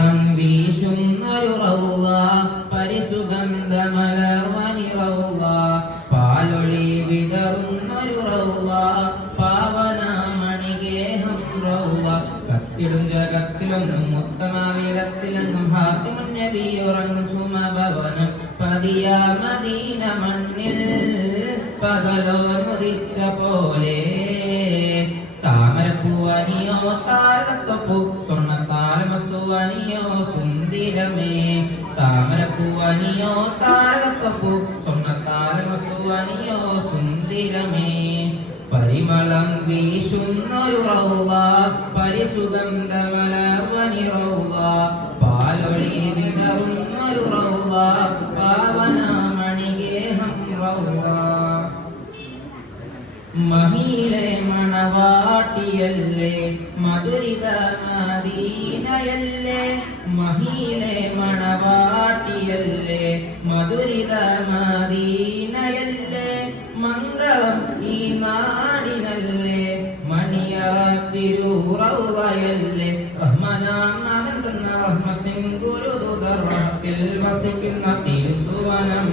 പരിമളം വീശുന്നൊരു റൗള പരിസുഗന്ധമലർവനി റൗള പാലൊളി വിതറുന്നൊരു റൗള പാവനമണിഗേഹം റൗള കത്തിടും ജഗത്തിലൊന്നും ഉത്തമവീരത്തിലെങ്ങും ഹാത്തിമുൻ നബി ഉറങ്ങും സുമഭവനം പതിയാ മദീന മണ്ണിൽ പകലോനുദിച്ച പോലെ താമരപ്പൂവനിയോ താരകത്വപ്പൂ സ്വർണ്ണത്താരമസുവനിയോ സുന്ദരമേ താമരപ്പൂവനിയോ താരകത്വപ്പൂ സ്വർണ്ണത്താരമസുവനിയോ സുന്ദരമേ പരിമളം വീശുന്നൊരു റൗള പരിസുഗന്ധമലർവനി റൗള പാലൊളി വിതറുന്നൊരു റൗള പാവനമണിഗേഹം റൗള മഹീലെ മണവാട്ടിയല്ലേ മധുരിത മദീനയല്ലേ മഹീലെ മണവാട്ടിയല്ലേ മധുരിത മദീനയല്ലേ മംഗളം ഈ നാടിനല്ലേ മണിയത്തിരൂറൗളയല്ലേ റഹ്മാനാം നാഥൻ തന്ന റഹ്മത്തിൻ ഗുരുദുദർത്തിൽ വസിക്കുന്ന തിരുസുവനം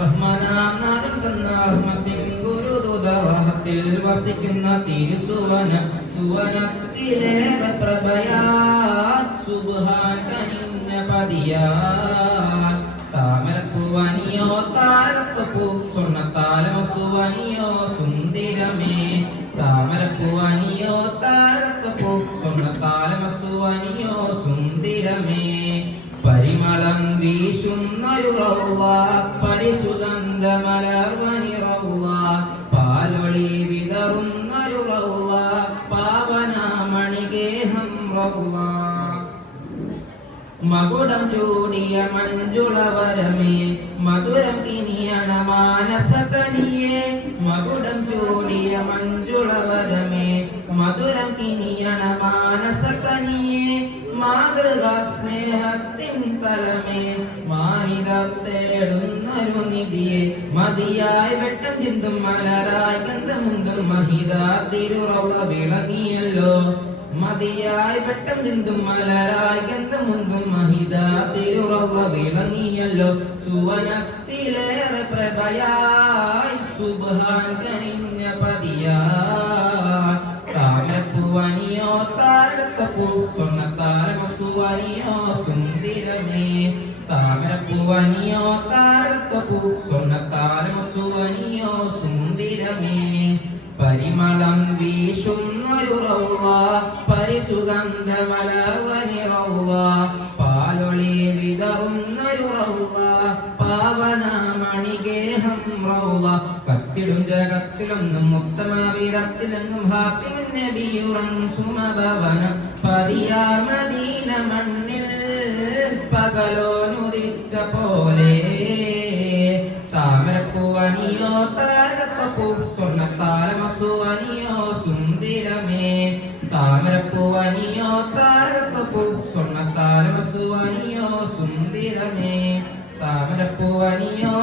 റഹ്മാനാം നാഥൻ തന്ന റഹ്മത്തിൻ ഗുരുദുദർത്തിൽ വസിക്കുന്ന തിരുസുവനം സുവനത്തിലേറെ പ്രഭയാ സുബ്ഹാൻ കനിഞ്ഞ പതിയാ താമരപ്പൂവനിയോ താരകത്വപ്പൂ സ്വർണ്ണത്താരമസുവനിയോ സുന്ദരമേ താമരപ്പൂവനിയോ താരകത്വപ്പൂ സ്വർണ്ണത്താരമസുവനിയോ സുന്ദരമേ പരിമളം വീശുന്നൊരു റൗള പരിസുഗന്ധമലർവനി റൗള പാലൊളി വിതറുന്നൊരു റൗള പാവനമണിഗേഹം റൗള മകുടം ചൂടിയ മഞ്ജുളവരമേ മധുരം കിനിയണ മാനസകനിയേ മകുടം ചൂടിയ മഞ്ജുളവരമേ മധുരം കിനിയണ മാനസകനിയേ മാതൃക സ്നേഹത്തിൻ തലമേ മാനിതം തേടുന്നൊരു നിധിയെ മതിയായി വെട്ടം ചിന്തും മലരായി ഗന്ധമുന്തും മഹിത തിരുറൗള വിളങ്ങിയല്ലോ മതിയായി വെട്ടം ചിന്തും മലരായി ഗന്ധമുന്തും മഹിത തിരുറൗള വിളങ്ങിയല്ലോ സുവനത്തിലേറെ പ്രഭയായി സുബ്ഹാൻ കനിഞ്ഞ പതിയായി താമരപ്പൂവനിയോ താരകത്വപ്പൂ സ്വർണ്ണത്താരമസുവനിയോ സുന്ദരമേ താമരപ്പൂവനിയോ താരകത്വപ്പൂ സ്വർണ്ണത്താരമസുവനിയോ സുന്ദരമേ പരിമളം വീശുന്നൊരു റൗള പരിസുഗന്ധമലർവനി റൗള പാലൊളി വിതറുന്നൊരു റൗള പാവനമണിഗേഹം റൗള കത്തിടും ജഗത്തിലൊന്നും ഉത്തമവീരത്തിലെങ്ങും ഹാത്തിമുൻ നബി ഉറങ്ങും സുമഭവനം പതിയാ മദീന മണ്ണിൽ പകലോനുദിച്ച പോലെ താമരപ്പൂവനിയോ താരകത്വപ്പൂ സ്വർണ്ണത്താരമസുവനിയോ സുന്ദരമേ താമരപ്പൂവനിയോ താരകത്വപ്പൂ സ്വർണ്ണത്താരമസുവനിയോ സുന്ദരമേ താമരപ്പൂവനിയോ